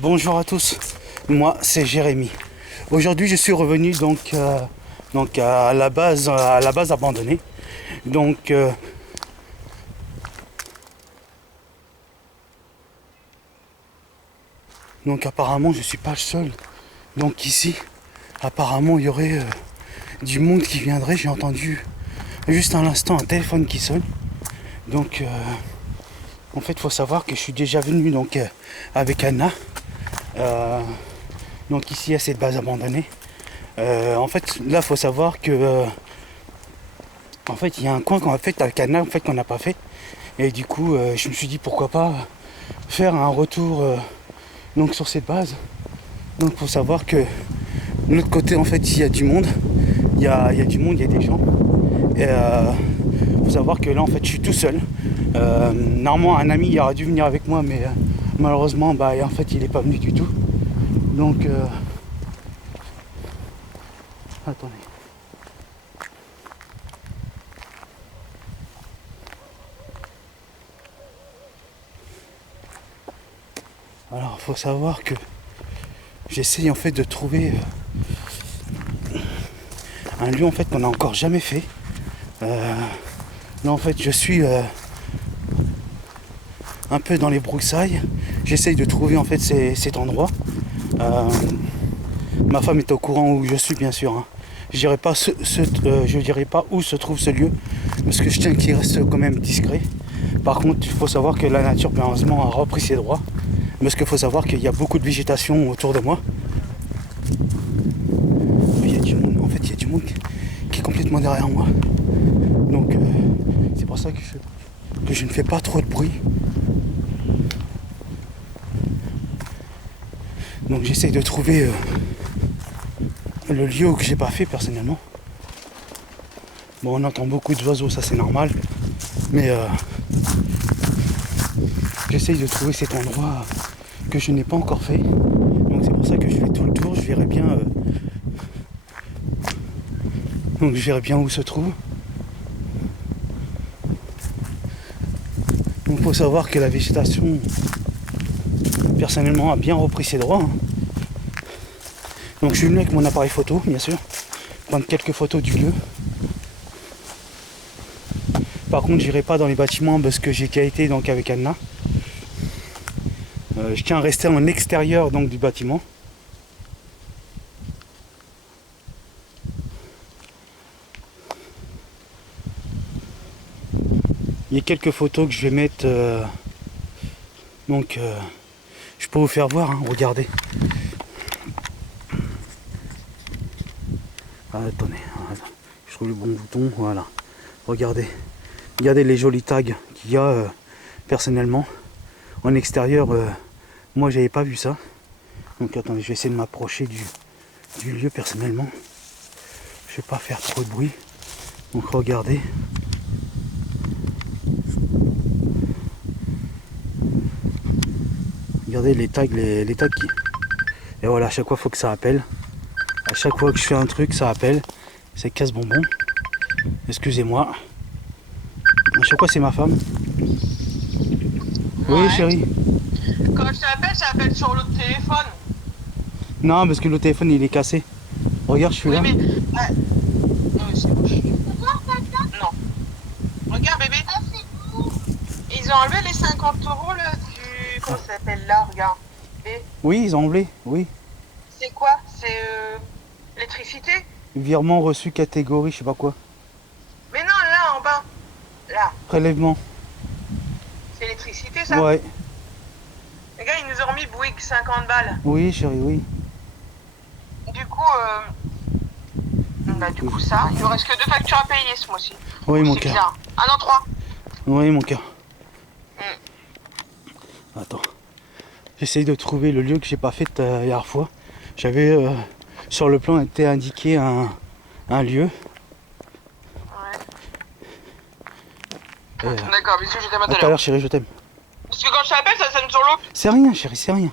Bonjour à tous, moi c'est Jérémy. Aujourd'hui je suis revenu donc à la base abandonnée. Donc, donc apparemment je suis pas le seul. Donc ici apparemment il y aurait du monde qui viendrait. J'ai entendu juste à l'instant un téléphone qui sonne. Donc en fait il faut savoir que je suis déjà venu donc avec Anna. Donc ici à cette base abandonnée. En fait là il faut savoir que en fait il y a un coin qu'on a fait avec Anna en fait qu'on n'a pas fait. Et du coup je me suis dit pourquoi pas faire un retour donc sur cette base. Donc il faut savoir que de l'autre côté en fait il y a du monde. Il y a du monde, il y a des gens. Et faut savoir que là en fait je suis tout seul. Normalement un ami il aurait dû venir avec moi mais malheureusement en fait il n'est pas venu du tout. Donc attendez. Alors faut savoir que j'essaye en fait de trouver un lieu en fait qu'on n'a encore jamais fait. Là en fait je suis un peu dans les broussailles. J'essaye de trouver en fait cet endroit. Ma femme est au courant où je suis bien sûr. Hein. Je dirais pas je dirais pas où se trouve ce lieu parce que je tiens qu'il reste quand même discret. Par contre il faut savoir que la nature malheureusement a repris ses droits. Parce qu'il faut savoir qu'il y a beaucoup de végétation autour de moi. Il y a du monde, en fait il y a du monde qui est complètement derrière moi. Donc c'est pour ça que je ne fais pas trop de bruit. Donc j'essaye de trouver le lieu que j'ai pas fait personnellement. Bon on entend beaucoup d'oiseaux, ça c'est normal. Mais j'essaye de trouver cet endroit que je n'ai pas encore fait. Donc c'est pour ça que je fais tout le tour, je verrai bien. Donc je verrai bien où se trouve. Donc il faut savoir que la végétation personnellement a bien repris ses droits. Hein. Donc je suis venu avec mon appareil photo bien sûr, prendre quelques photos du lieu. Par contre j'irai pas dans les bâtiments parce que j'ai déjà été donc avec Anna. Je tiens à rester en extérieur donc du bâtiment. Il y a quelques photos que je vais mettre donc je peux vous faire voir, hein, regardez. Ah, attendez, je trouve le bon bouton, voilà. Regardez les jolis tags qu'il y a personnellement. En extérieur, moi j'avais pas vu ça. Donc attendez, je vais essayer de m'approcher du lieu personnellement. Je vais pas faire trop de bruit. Donc regardez. Regardez les tags qui. Et voilà, à chaque fois il faut que ça appelle. À chaque fois que je fais un truc, ça appelle. C'est casse-bonbon. Excusez-moi. À chaque fois c'est ma femme. Oui Ouais. chérie. Quand je t'appelle, ça appelle sur l'autre téléphone. Non parce que le téléphone il est cassé. Regarde je suis Oui, là. mais. Ouais. Non, mais c'est moche. Non. Regarde, bébé. Ils ont enlevé les 50 € là, du. Comment ça s'appelle là? Regarde. Et Oui ils ont enlevé, oui. c'est quoi? C'est l'électricité? Virement reçu catégorie, je sais pas quoi. Mais non, là en bas. Là. Prélèvement. C'est l'électricité ça? Ouais. Les gars, ils nous ont remis Bouygues 50 balles. Oui chérie, oui. Du coup, du coup, ça. Il nous reste que 2 factures à payer ce mois-ci. Oui mon C'est cœur. bizarre. Ah non, 3. Oui mon cœur. Attends. J'essaye de trouver le lieu que j'ai pas fait la dernière fois. J'avais sur le plan été indiqué un lieu. Ouais. D'accord, bisous, je t'aime à À tout à tout à l'heure. l'heure chérie, je t'aime. Parce que quand je t'appelle, ça sonne sur l'autre. C'est rien chérie, c'est rien.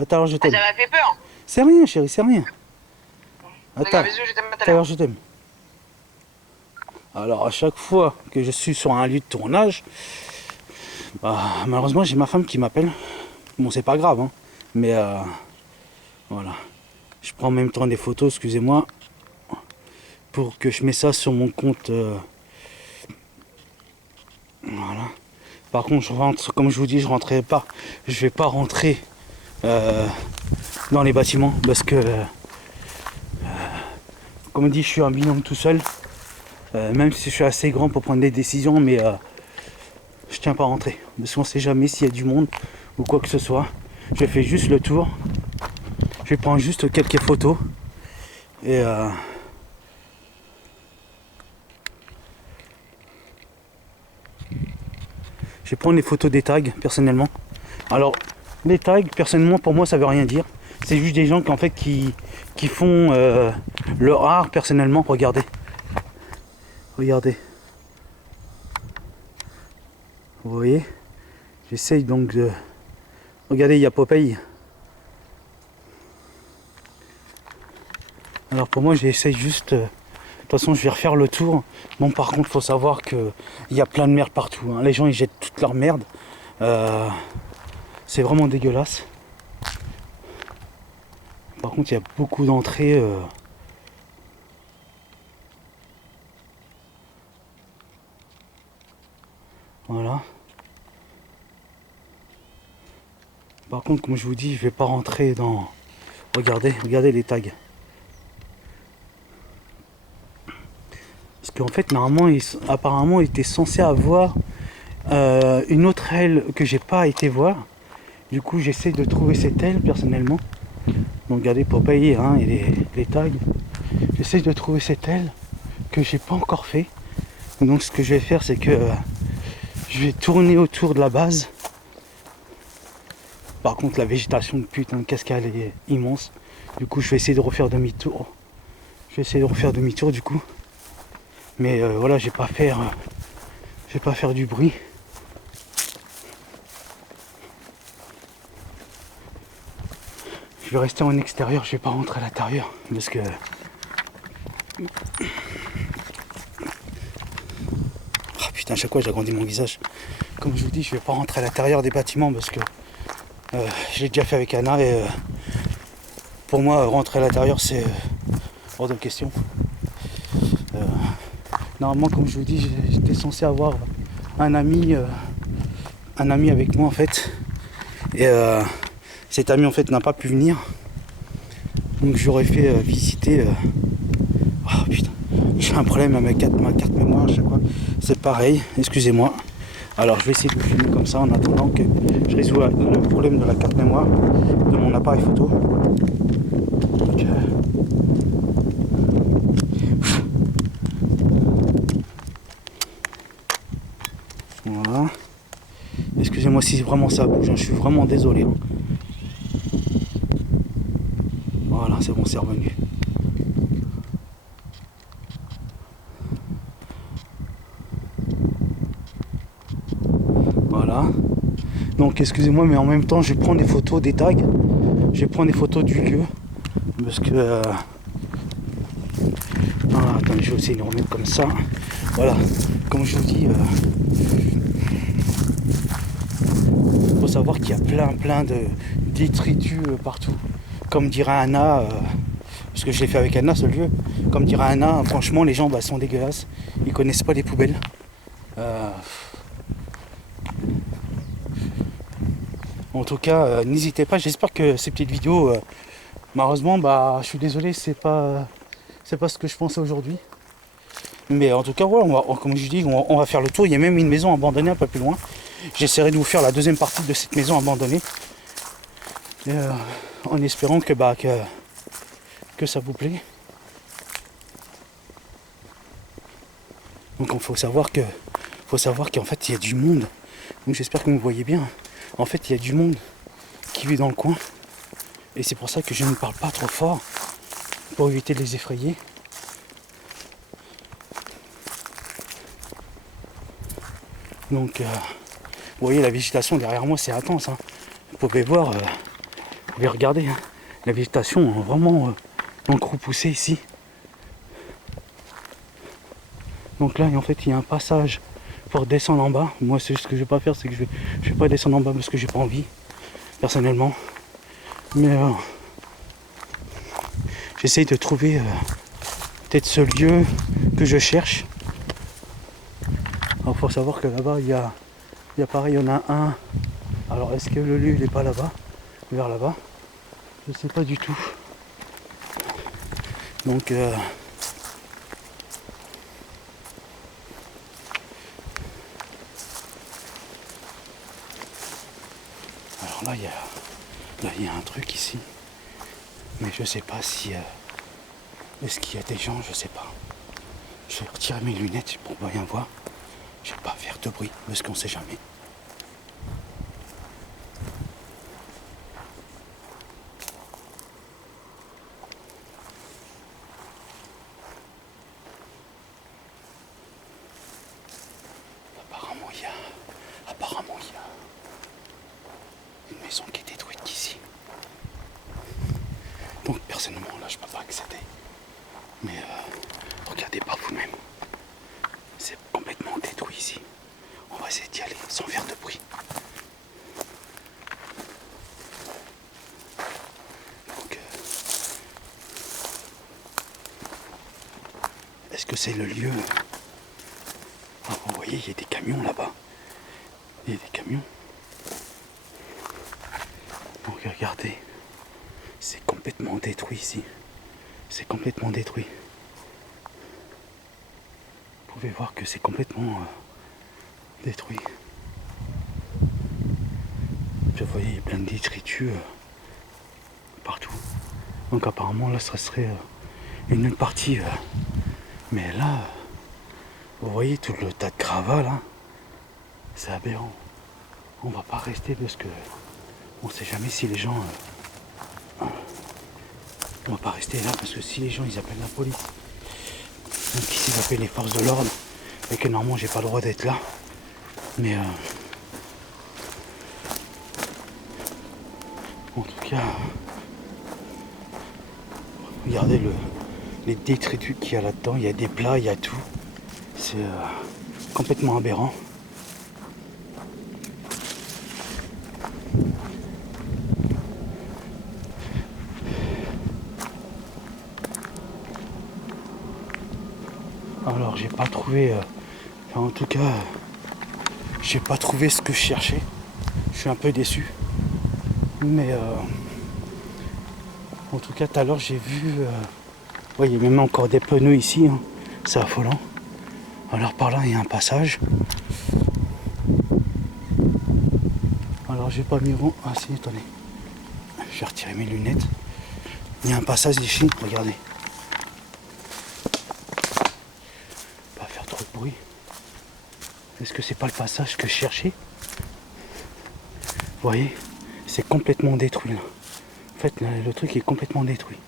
À tout à l'heure je Ah, t'aime. ça m'a fait peur. C'est rien chérie, c'est rien. À tout D'accord, bisous, je t'aime à tout à à l'heure. l'heure je t'aime. Alors à chaque fois que je suis sur un lieu de tournage, malheureusement j'ai ma femme qui m'appelle. Bon, c'est pas grave, hein, mais voilà. Je prends en même temps des photos, excusez-moi, pour que je mette ça sur mon compte. Voilà. Par contre, je rentre, comme je vous dis, je vais pas rentrer dans les bâtiments parce que, comme dit, je suis un binôme tout seul. Même si je suis assez grand pour prendre des décisions, mais je tiens pas à rentrer. Parce qu'on sait jamais s'il y a du monde ou quoi que ce soit. Je fais juste le tour. Je prends juste quelques photos. Et je vais prendre les photos des tags personnellement. Alors les tags personnellement pour moi ça veut rien dire. C'est juste des gens qui en fait qui font leur art personnellement. Regardez. Regardez. Vous voyez? J'essaye donc de. Regardez, il y a Popeye. Alors pour moi j'essaye juste. De toute façon je vais refaire le tour. Bon par contre il faut savoir qu'il y a plein de merde partout. Hein. Les gens ils jettent toute leur merde. C'est vraiment dégueulasse. Par contre il y a beaucoup d'entrées. Voilà. Par contre comme je vous dis je vais pas rentrer dans. Regardez les tags. Parce qu'en fait, normalement, apparemment, il était censé avoir une autre aile que j'ai pas été voir. Du coup, j'essaie de trouver cette aile personnellement. Donc, regardez Popeye hein, et les tags. J'essaie de trouver cette aile que j'ai pas encore fait. Donc, ce que je vais faire, c'est que je vais tourner autour de la base. Par contre, la végétation de putain, qu'est-ce qu'elle est immense. Du coup, je vais essayer de refaire demi-tour. Du coup. Mais voilà, je vais pas faire du bruit. Je vais rester en extérieur, je vais pas rentrer à l'intérieur parce que putain, à chaque fois j'agrandis mon visage. Comme je vous dis, je vais pas rentrer à l'intérieur des bâtiments parce que je l'ai déjà fait avec Anna et pour moi rentrer à l'intérieur c'est hors de question. Normalement, comme je vous dis, j'étais censé avoir un ami avec moi en fait. Et cet ami en fait n'a pas pu venir. Donc j'aurais fait visiter. Oh putain, j'ai un problème avec ma carte mémoire à chaque fois. C'est pareil, excusez-moi. Alors je vais essayer de vous filmer comme ça en attendant que je résous le problème de la carte mémoire de mon appareil photo. Donc, voilà. Excusez-moi si vraiment ça bouge, hein. Je suis vraiment désolé. Hein. Voilà, c'est bon, c'est revenu. Voilà. Donc excusez-moi, mais en même temps, je vais prendre des photos des tags. Je vais prendre des photos du lieu. Parce que... Ah, attendez, je vais essayer de le remettre comme ça. Voilà, comme je vous dis... faut savoir qu'il y a plein de détritus partout. Comme dirait Anna, parce que je l'ai fait avec Anna ce lieu, comme dirait Anna, franchement les gens sont dégueulasses, ils connaissent pas les poubelles. En tout cas, n'hésitez pas, j'espère que ces petites vidéos, malheureusement, je suis désolé, c'est pas ce que je pensais aujourd'hui. Mais en tout cas, ouais, comme je dis, on va faire le tour. Il y a même une maison abandonnée un peu plus loin. J'essaierai de vous faire la deuxième partie de cette maison abandonnée. Et, en espérant que ça vous plaît. Donc il faut savoir qu'en fait il y a du monde. Donc j'espère que vous me voyez bien. En fait il y a du monde qui vit dans le coin. Et c'est pour ça que je ne parle pas trop fort. Pour éviter de les effrayer. Donc vous voyez la végétation derrière moi c'est intense. Hein. Vous pouvez voir, vous pouvez regarder. Hein. La végétation vraiment en croupe poussée ici. Donc là en fait il y a un passage pour descendre en bas. Moi c'est ce que je vais pas faire, c'est que je vais pas descendre en bas parce que j'ai pas envie. personnellement. Mais j'essaye de trouver peut-être ce lieu que je cherche. Alors faut savoir que là-bas il y a pareil, il y en a un. Alors est-ce que le lieu il n'est pas là-bas, vers là-bas? Je sais pas du tout. Donc alors là il y a un truc ici. Mais je sais pas si est-ce qu'il y a des gens, je sais pas. Je vais retirer mes lunettes pour bien voir. Je vais pas faire de bruit parce qu'on sait jamais. Apparemment il y a une maison qui est détruite ici. Donc personnellement là je peux pas accéder. Mais regardez par vous-même. C'est complètement détruit ici. On va essayer d'y aller sans faire de bruit. Donc est-ce que c'est le lieu? Ah, vous voyez, il y a des camions là-bas. Il y a des camions. Donc regardez, c'est complètement détruit ici. C'est complètement détruit. Vous pouvez voir que c'est complètement détruit. Puis vous voyez, il y a plein de détritus partout. Donc apparemment là, ça serait une autre partie. Mais là, vous voyez tout le tas de gravats là. C'est aberrant. On va pas rester parce que on sait jamais si les gens. On va pas rester là parce que si les gens ils appellent la police. Donc ici ils appellent les forces de l'ordre. Et que normalement j'ai pas le droit d'être là. Mais en tout cas. Regardez les détritus qu'il y a là-dedans. Il y a des plats, il y a tout. C'est complètement aberrant. Alors j'ai pas trouvé, en tout cas, j'ai pas trouvé ce que je cherchais. Je suis un peu déçu. Mais en tout cas tout à l'heure j'ai vu, ouais, il y a même encore des pneus ici, hein. C'est affolant. Alors par là il y a un passage. Alors j'ai pas mis rond. Ah si, attendez. Je vais retirer mes lunettes. Il y a un passage ici, regardez. Pas faire trop de bruit. Est-ce que c'est pas le passage que je cherchais? Vous voyez, c'est complètement détruit là. En fait, le truc est complètement détruit.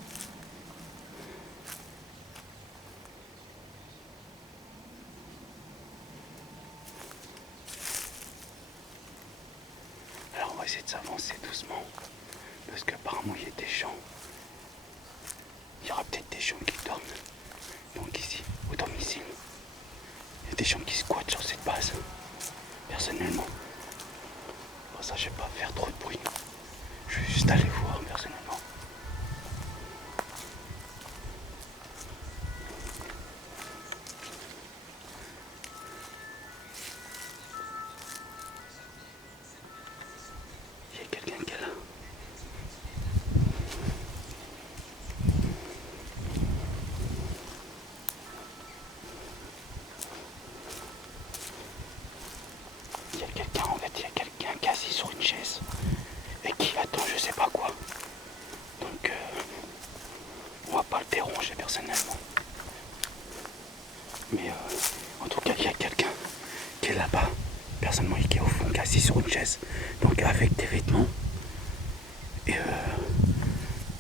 Alors on va essayer de s'avancer doucement. Parce qu'apparemment il y a des gens. Il y aura peut-être des gens qui dorment. Donc ici, au domicile. Il y a des gens qui squattent sur cette base. Personnellement. Pour ça je vais pas faire trop de bruit. Je vais juste aller voir personnellement. Il y a quelqu'un qui est là. Il y a quelqu'un en fait, il y a quelqu'un qui est assis sur une chaise et qui attend je sais pas quoi. Donc on va pas le déranger personnellement. Mais en tout cas il y a quelqu'un qui est là-bas, personnellement qui est au fond, qui est assis sur une chaise, donc avec des vêtements. Et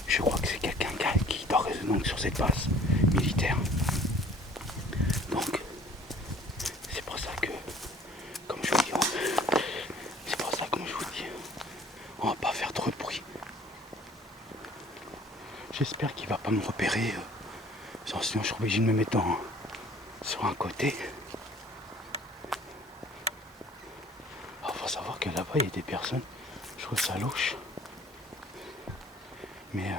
je crois que c'est quelqu'un qui dort donc sur cette base militaire. Donc c'est pour ça que, comme je vous dis, on va pas faire trop de bruit. J'espère qu'il va pas me repérer. Sinon je suis obligé de me mettre sur un côté. Alors faut savoir que là-bas il y a des personnes. Je trouve ça louche. Mais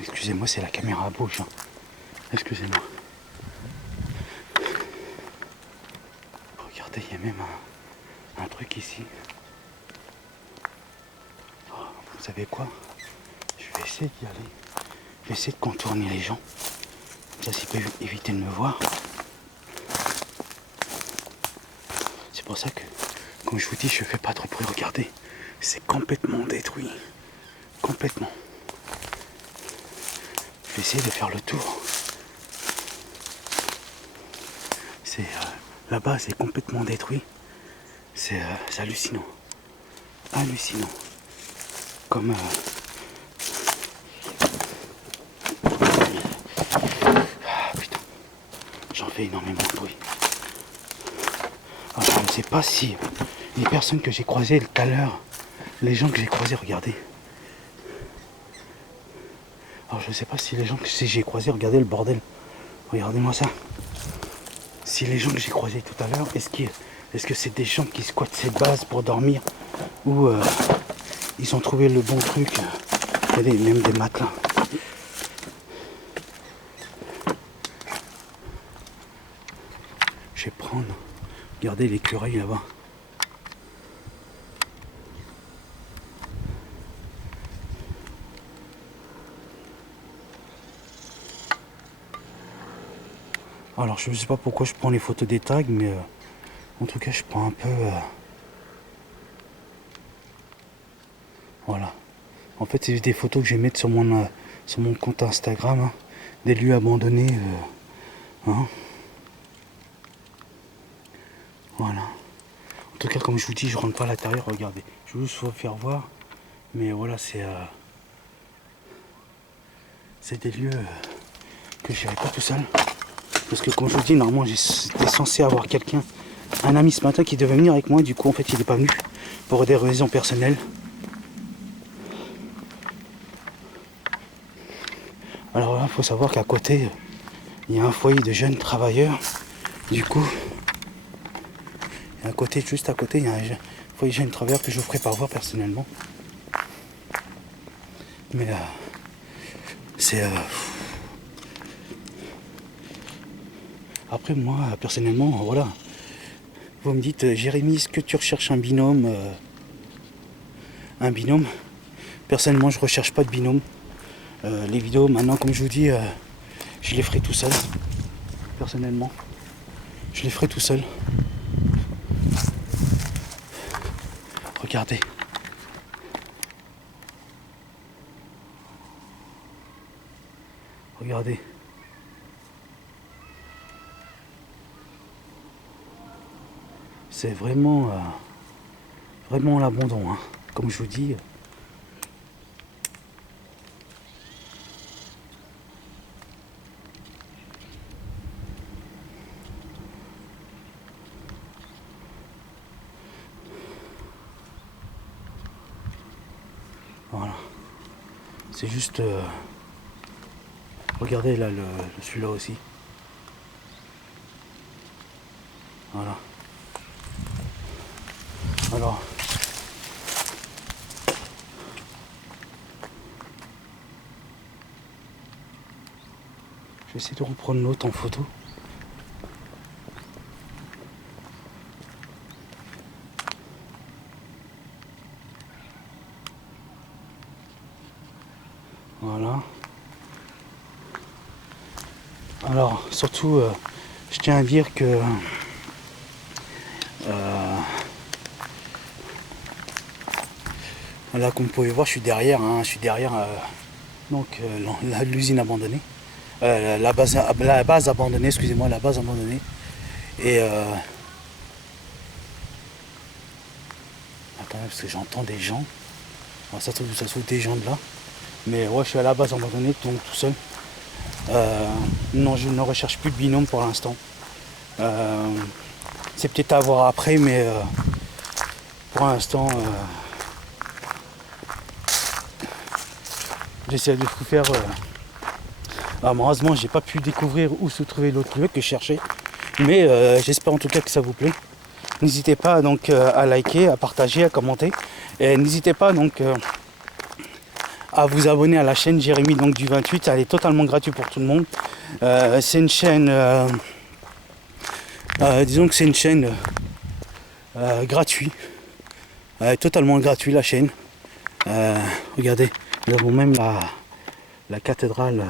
excusez-moi, c'est la caméra bouge. Hein. Excusez-moi. Regardez, il y a même un truc ici. Oh, vous savez quoi? Je vais essayer d'y aller. Je vais essayer de contourner les gens. Comme ça, s'ils peuvent éviter de me voir. C'est pour ça que, comme je vous dis, je fais pas trop de bruit. Regardez, c'est complètement détruit. Complètement. Je vais essayer de faire le tour. C'est là-bas, c'est complètement détruit. C'est hallucinant. Hallucinant. Comme putain, j'en fais énormément de bruit. Alors, je ne sais pas si les personnes que j'ai croisées tout à l'heure, les gens que j'ai croisés, regardez. Alors je ne sais pas si les gens que j'ai croisés, regardez le bordel. Regardez-moi ça. Si les gens que j'ai croisés tout à l'heure, est-ce que c'est des gens qui squattent ces bases pour dormir ou ils ont trouvé le bon truc. Regardez, même des matelas. Je vais prendre. Regardez l'écureuil là-bas. Alors je ne sais pas pourquoi je prends les photos des tags, mais en tout cas je prends un peu... voilà. En fait c'est des photos que je vais mettre sur mon compte Instagram, hein, des lieux abandonnés. Hein. Voilà. En tout cas comme je vous dis, je rentre pas à l'intérieur, regardez. Je vais juste vous faire voir. Mais voilà, c'est des lieux que je n'irai pas tout seul. Parce que comme je vous dis, normalement j'étais censé avoir quelqu'un, un ami ce matin qui devait venir avec moi, du coup en fait il n'est pas venu pour des raisons personnelles. Alors là, il faut savoir qu'à côté, il y a un foyer de jeunes travailleurs. Du coup, à côté, juste à côté, il y a un foyer de jeunes travailleurs que je vous ferai pas voir personnellement. Mais c'est... Après moi, personnellement, voilà. Vous me dites, Jérémy, est-ce que tu recherches un binôme Personnellement, je recherche pas de binôme. Les vidéos, maintenant, comme je vous dis, je les ferai tout seul. Personnellement, je les ferai tout seul. Regardez. Regardez. C'est vraiment l'abandon, hein. Comme je vous dis. Voilà. C'est juste... regardez là, celui-là aussi. Voilà. Alors... je vais essayer de reprendre l'autre en photo. Voilà. Alors, surtout, je tiens à dire que là, comme vous pouvez voir, je suis derrière, hein, l'usine abandonnée, la base abandonnée, excusez-moi, la base abandonnée. Et attendez, parce que j'entends des gens. Alors, ça se trouve des gens de là. Mais ouais, je suis à la base abandonnée, donc tout seul. Non, je ne recherche plus de binôme pour l'instant. C'est peut-être à voir après, mais pour l'instant, j'essaie de vous faire Alors malheureusement j'ai pas pu découvrir où se trouvait l'autre lieu que je cherchais. Mais j'espère en tout cas que ça vous plaît. N'hésitez pas donc à liker, à partager, à commenter. Et n'hésitez pas donc à vous abonner à la chaîne Jérémy donc du 28. Elle est totalement gratuite pour tout le monde. C'est une chaîne, disons que c'est une chaîne gratuite. Totalement gratuit la chaîne. Regardez, nous avons même la cathédrale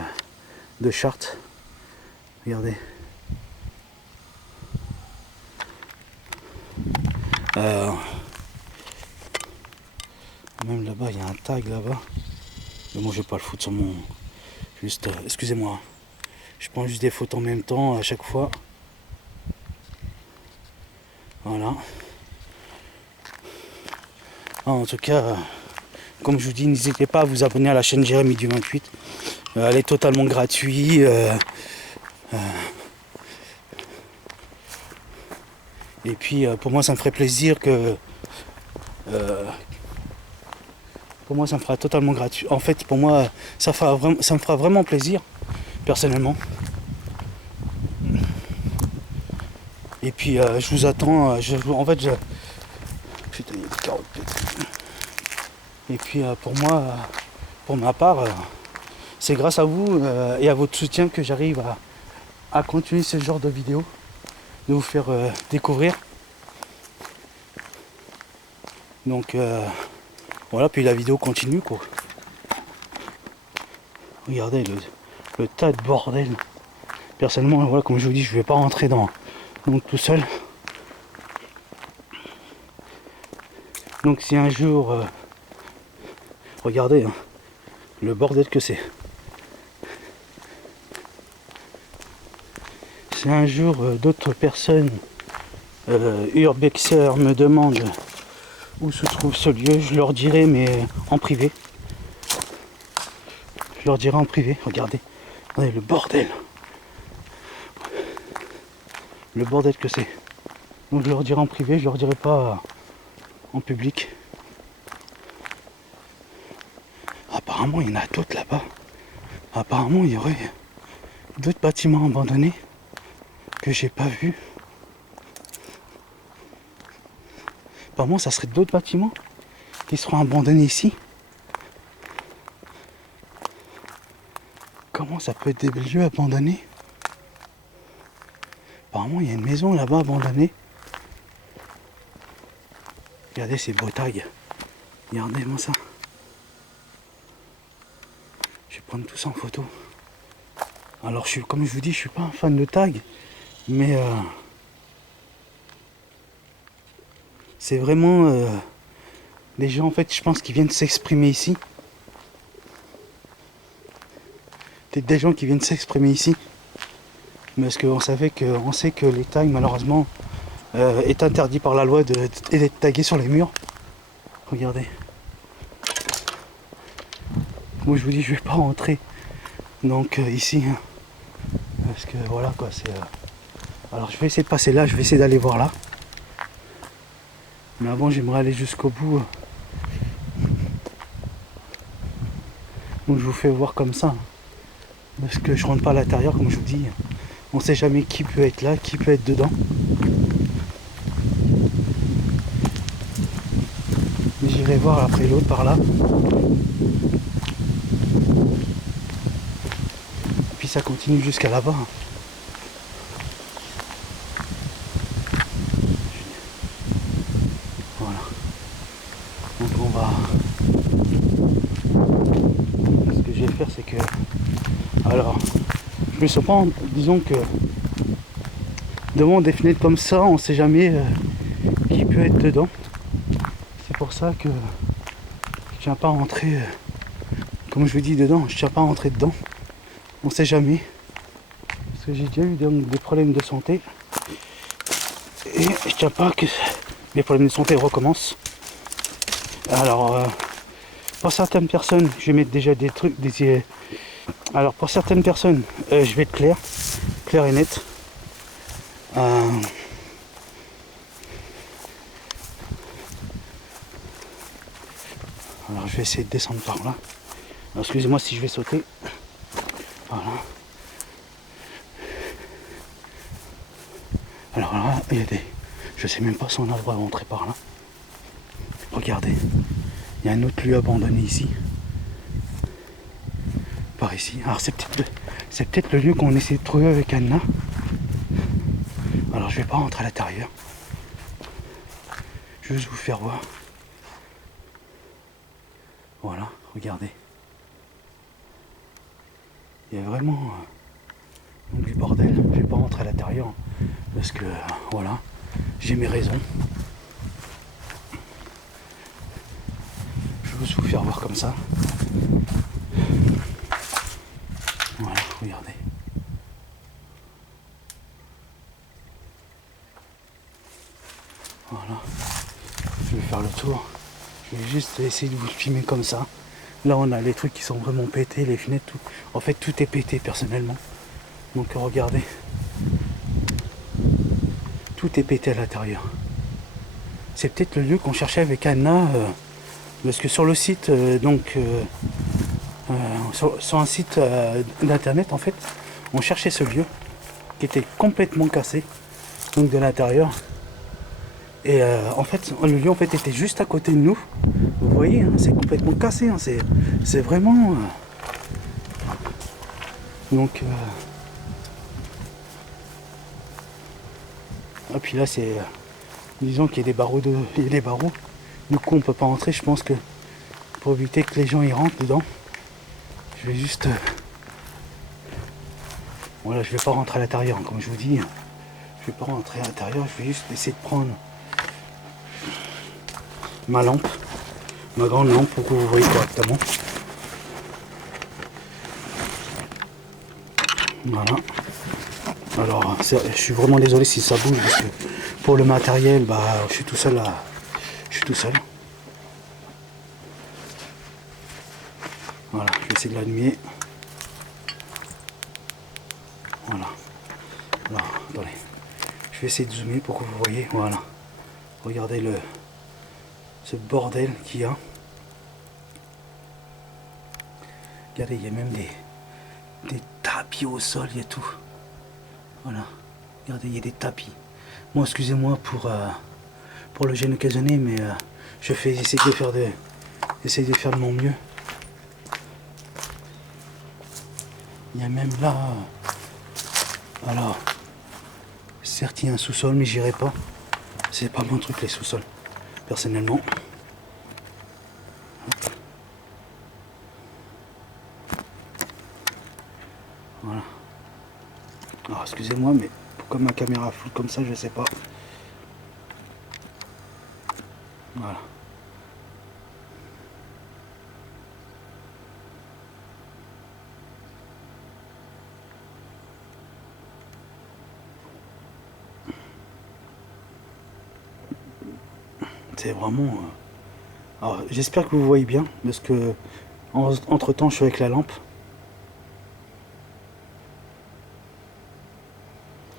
de Chartres. Regardez. Même là-bas, il y a un tag là-bas. Mais moi, je vais pas le foutre sur mon... Juste, excusez-moi. Je prends juste des photos en même temps à chaque fois. Voilà. En tout cas, comme je vous dis, n'hésitez pas à vous abonner à la chaîne Jérémy du 28. Elle est totalement gratuite. Et puis pour moi ça me ferait plaisir que... pour moi ça me fera totalement gratuit. En fait pour moi ça me fera vraiment plaisir, personnellement. Et puis je vous attends. En fait putain, il y a des carottes. Et puis pour moi, pour ma part, c'est grâce à vous et à votre soutien que j'arrive à continuer ce genre de vidéos, de vous faire découvrir. Donc voilà, puis la vidéo continue quoi. Regardez le tas de bordel. Personnellement, voilà, comme je vous dis, je vais pas rentrer dans tout seul. Donc si un jour, regardez hein, le bordel que c'est. Si un jour d'autres personnes urbexeurs me demandent où se trouve ce lieu, je leur dirai, mais en privé. Je leur dirai en privé. Regardez, regardez le bordel. Le bordel que c'est. Donc je leur dirai en privé, je leur dirai pas en public. Apparemment il y en a d'autres là-bas. Apparemment il y aurait d'autres bâtiments abandonnés que j'ai pas vus. Apparemment ça serait d'autres bâtiments qui seront abandonnés ici. Comment ça peut être des lieux abandonnés? Apparemment il y a une maison là-bas abandonnée. Regardez ces beaux tags. Regardez-moi ça. Je vais prendre tout ça en photo. Alors comme je vous dis, je suis pas un fan de tag, mais c'est vraiment des gens en fait, je pense, qui viennent s'exprimer ici. Peut-être des gens qui viennent s'exprimer ici. Parce qu'on sait que les tags malheureusement est interdit par la loi d'être tagué sur les murs. Regardez. Moi je vous dis, je vais pas rentrer donc ici. Hein, parce que voilà quoi, c'est... Alors je vais essayer de passer là, je vais essayer d'aller voir là. Mais avant j'aimerais aller jusqu'au bout. Donc je vous fais voir comme ça. Parce que je rentre pas à l'intérieur, comme je vous dis. On sait jamais qui peut être là, qui peut être dedans. J'irai voir après l'autre par là. Puis ça continue jusqu'à là-bas. Voilà. Donc on va... Ce que je vais faire c'est que... Alors, je me surprends, disons que devant des fenêtres comme ça, on sait jamais qui peut être dedans. C'est pour ça que je tiens pas à rentrer, comme je vous dis, dedans. Je tiens pas à rentrer dedans. On sait jamais. Parce que j'ai déjà eu des problèmes de santé. Et je tiens pas que les problèmes de santé recommencent. Alors, pour certaines personnes, je vais mettre déjà des trucs, alors pour certaines personnes, je vais être clair et net. Alors je vais essayer de descendre par là. Excusez-moi si je vais sauter. Voilà. Alors là, il y a des... Je sais même pas si on a le droit de rentrer par là. Regardez. Il y a un autre lieu abandonné ici. Par ici. Alors c'est peut-être le lieu qu'on essaie de trouver avec Anna. Alors je vais pas rentrer à l'intérieur. Je vais juste vous faire voir. Voilà, regardez. Il y a vraiment du bordel. Je vais pas rentrer à l'intérieur parce que voilà, j'ai mes raisons. Je vais juste vous faire voir comme ça. Voilà, regardez. Voilà. Je vais faire le tour. Je vais juste essayer de vous le filmer comme ça. Là on a les trucs qui sont vraiment pétés, les fenêtres, tout. En fait tout est pété personnellement. Donc regardez. Tout est pété à l'intérieur. C'est peut-être le lieu qu'on cherchait avec Anna. Parce que sur le site, sur un site d'internet en fait, on cherchait ce lieu qui était complètement cassé. Donc de l'intérieur. Et en fait, le lieu en fait était juste à côté de nous. Vous voyez, hein, c'est complètement cassé. Hein, c'est vraiment. Donc. Et puis là, c'est. Disons qu'il y a des barreaux il y a des barreaux. Du coup, on peut pas rentrer. Je pense que pour éviter que les gens y rentrent dedans, je vais juste. Voilà, je vais pas rentrer à l'intérieur, comme je vous dis. Je vais pas rentrer à l'intérieur. Je vais juste essayer de prendre ma lampe, ma grande lampe pour que vous voyez correctement. Voilà. Alors, je suis vraiment désolé si ça bouge parce que pour le matériel, bah, je suis tout seul là. Je suis tout seul. Voilà, je vais essayer de l'allumer. Voilà. Alors, attendez. Je vais essayer de zoomer pour que vous voyez. Voilà. Regardez ce bordel qu'il y a. Regardez, il y a même des tapis au sol, il y a tout. Voilà. Regardez, il y a des tapis. Bon, excusez-moi pour le gêne occasionné, mais je vais essayer de faire de mon mieux. Il y a même là. Alors, certes, il y a un sous-sol, mais j'irai pas. C'est pas mon truc, les sous-sols, personnellement. Voilà. Alors, excusez-moi, mais pourquoi ma caméra floue comme ça, je sais pas. Voilà. C'est vraiment... Alors, j'espère que vous voyez bien, parce que entre temps, je suis avec la lampe.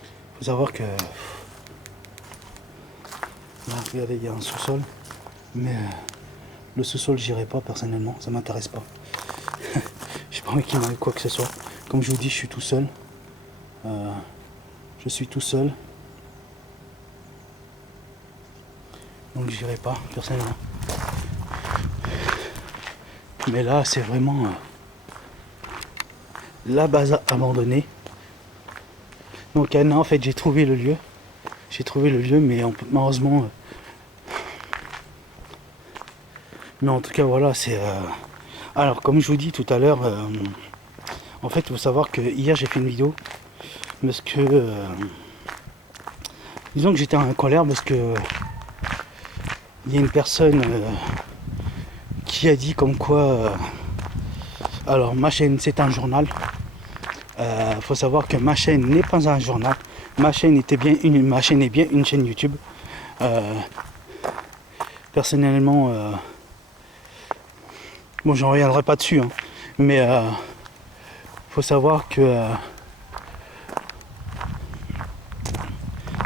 Il faut savoir que... Là, regardez, il y a un sous-sol. Mais le sous-sol, j'irai pas personnellement, ça m'intéresse pas. J'ai pas envie qu'il m'arrive quoi que ce soit. Comme je vous dis, je suis tout seul. Je suis tout seul. Donc j'irai pas personnellement. Mais là, c'est vraiment la base abandonnée. Donc Anna, en fait, j'ai trouvé le lieu. J'ai trouvé le lieu, mais malheureusement... Mais en tout cas, voilà, c'est... Alors, comme je vous dis tout à l'heure, en fait, il faut savoir que hier, j'ai fait une vidéo. Parce que... disons que j'étais en colère parce que... il y a une personne qui a dit comme quoi... alors, ma chaîne, c'est un journal. Faut savoir que ma chaîne n'est pas un journal. Ma chaîne est bien une chaîne YouTube. Personnellement... bon, j'en reviendrai pas dessus, hein, mais faut savoir que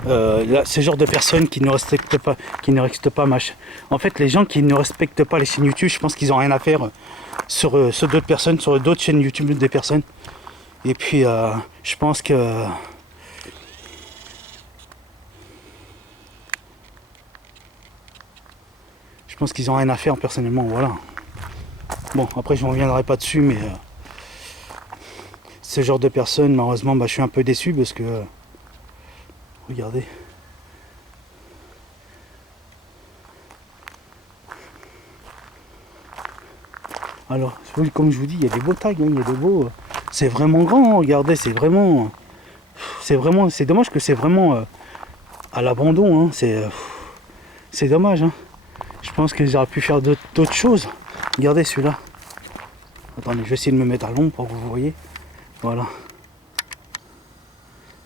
ce genre de personnes qui ne respectent pas ma chaîne. En fait, les gens qui ne respectent pas les chaînes YouTube, je pense qu'ils ont rien à faire sur d'autres personnes, sur d'autres chaînes YouTube des personnes. Et puis, je pense que pense qu'ils ont rien à faire personnellement, voilà. Bon, après je ne reviendrai pas dessus, mais ce genre de personnes, malheureusement, je suis un peu déçu parce que, regardez. Alors, comme je vous dis, il y a des beaux tags, hein, il y a des beaux... c'est vraiment grand, hein, regardez, c'est vraiment... C'est dommage que c'est vraiment à l'abandon, hein, c'est dommage. Hein. Je pense qu'ils auraient pu faire d'autres choses. Regardez celui-là. Attendez, je vais essayer de me mettre à l'ombre pour que vous voyez. Voilà.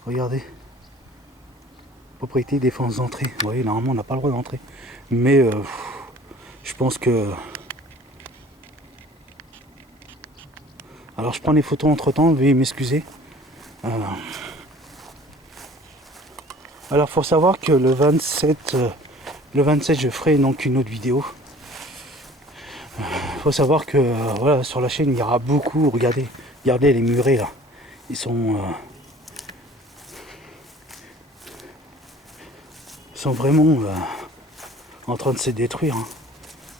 Regardez. Propriété, défense d'entrée. Vous voyez, normalement on n'a pas le droit d'entrer. Mais je pense que... Alors je prends des photos entre temps, veuillez m'excuser. Alors faut savoir que le 27 je ferai donc une autre vidéo. Faut savoir que voilà, sur la chaîne il y aura beaucoup, regardez les murets là. Ils sont vraiment en train de se détruire. Hein.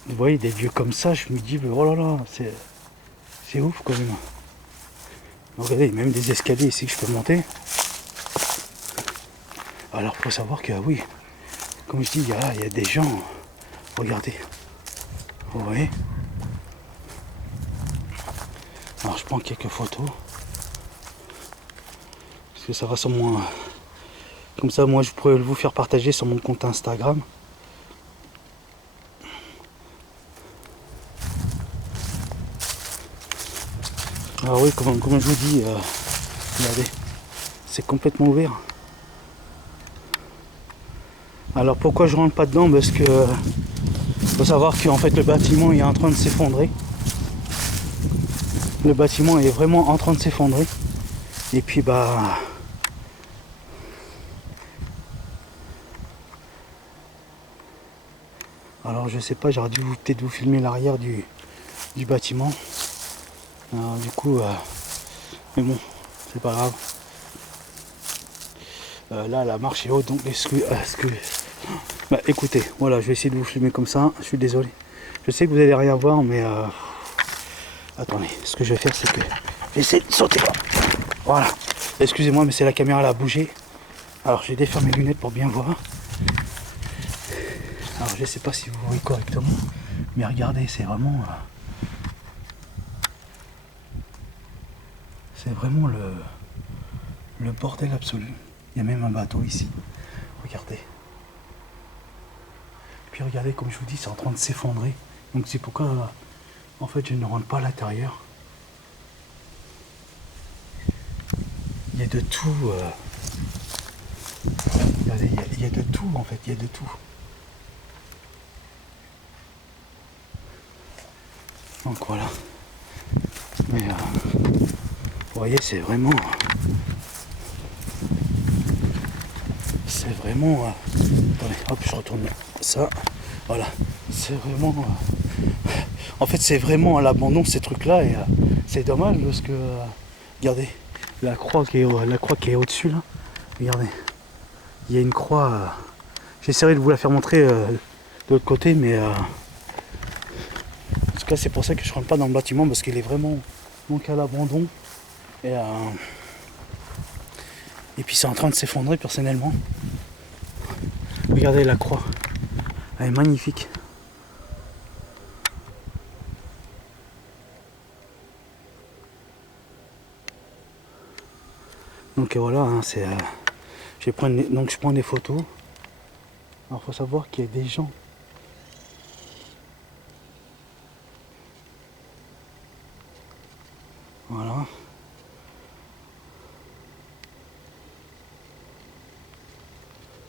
Vous voyez des lieux comme ça, je me dis oh là là, c'est ouf quand même. Regardez, il y a même des escaliers ici que je peux monter. Alors faut savoir que oui, comme je dis, il y a des gens. Regardez. Vous voyez. Alors je prends quelques photos. Parce que ça va sur mon... Comme ça moi je pourrais vous faire partager sur mon compte Instagram. Alors oui, comme je vous dis, regardez, c'est complètement ouvert. Alors pourquoi je rentre pas dedans? Parce que faut savoir qu'en fait le bâtiment est en train de s'effondrer. Le bâtiment est vraiment en train de s'effondrer. Et puis alors je sais pas, j'aurais dû peut-être vous filmer l'arrière du bâtiment. Alors, du coup, mais bon, c'est pas grave. Là la marche est haute, donc écoutez, voilà, je vais essayer de vous filmer comme ça, je suis désolé. Je sais que vous allez rien voir, mais attendez, ce que je vais faire c'est que j'essaie de sauter là. Voilà, excusez-moi mais c'est la caméra, elle a bougé. Alors je vais défaire mes lunettes pour bien voir. Alors je sais pas si vous voyez correctement, mais regardez, c'est vraiment le bordel absolu. Il y a même un bateau ici, regardez. Puis regardez, comme je vous dis, c'est en train de s'effondrer. Donc c'est pourquoi en fait je ne rentre pas à l'intérieur. Il y a de tout. Regardez, il y a de tout en fait, il y a de tout. Donc voilà. Mais vous voyez, c'est vraiment. Attendez, hop, je retourne ça. Voilà. C'est vraiment. En fait, c'est vraiment à l'abandon ces trucs-là et c'est dommage parce que regardez la croix qui est au-dessus là. Regardez, il y a une croix. J'essaierai de vous la faire montrer de l'autre côté, mais en tout cas, c'est pour ça que je rentre pas dans le bâtiment parce qu'il est vraiment donc à l'abandon et puis c'est en train de s'effondrer personnellement. Regardez la croix, elle est magnifique. Donc voilà, hein, je prends des photos. Alors faut savoir qu'il y a des gens. Voilà.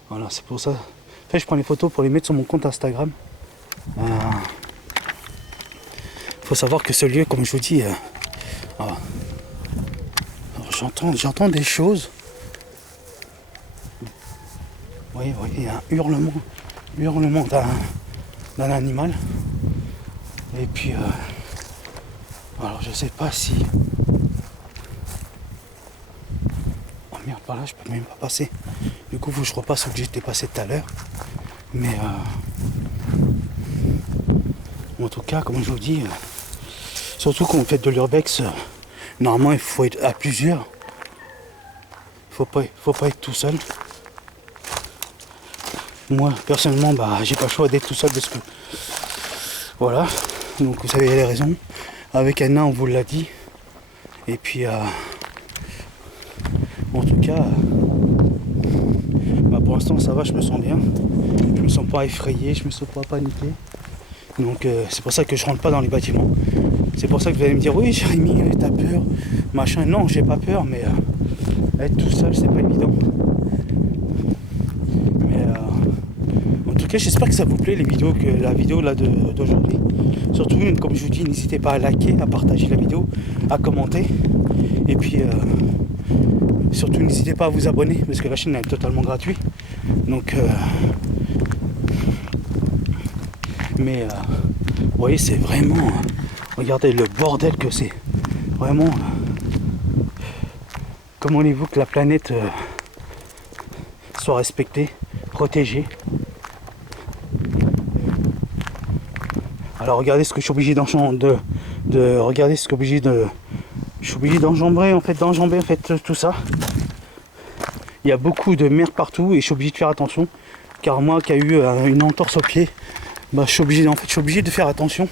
Voilà, c'est pour ça. En fait, je prends les photos pour les mettre sur mon compte Instagram. Faut savoir que ce lieu, comme je vous dis, j'entends des choses. Vous voyez, il y a un hurlement d'un animal. Et puis, alors je sais pas si. Oh merde, par là, je peux même pas passer. Du coup, faut que je repasse où j'étais passé tout à l'heure. Mais En tout cas, comme je vous dis, surtout quand vous faites de l'urbex, normalement il faut être à plusieurs. Faut pas être tout seul. Moi personnellement, bah j'ai pas le choix d'être tout seul parce que voilà. Donc vous savez les raisons. Avec Anna, on vous l'a dit. Et puis en tout cas, bah, pour l'instant ça va, je me sens bien. Je me sens pas effrayé, je me sens pas paniqué. Donc c'est pour ça que je rentre pas dans les bâtiments. C'est pour ça que vous allez me dire oui Jérémy, t'as peur, machin. Non, j'ai pas peur, mais être tout seul c'est pas évident. Mais en tout cas j'espère que ça vous plaît les vidéos, la vidéo là d'aujourd'hui. Surtout comme je vous dis, n'hésitez pas à liker, à partager la vidéo, à commenter. Et puis surtout n'hésitez pas à vous abonner parce que la chaîne est totalement gratuite. Donc mais vous voyez c'est vraiment regardez le bordel que c'est. Vraiment comment voulez-vous que la planète soit respectée, protégée. Alors regardez ce que je suis obligé regardez ce que je suis obligé d'enjamber en fait tout ça. Il y a beaucoup de merde partout et je suis obligé de faire attention car moi qui a eu une entorse au pied, bah, je suis obligé de faire attention.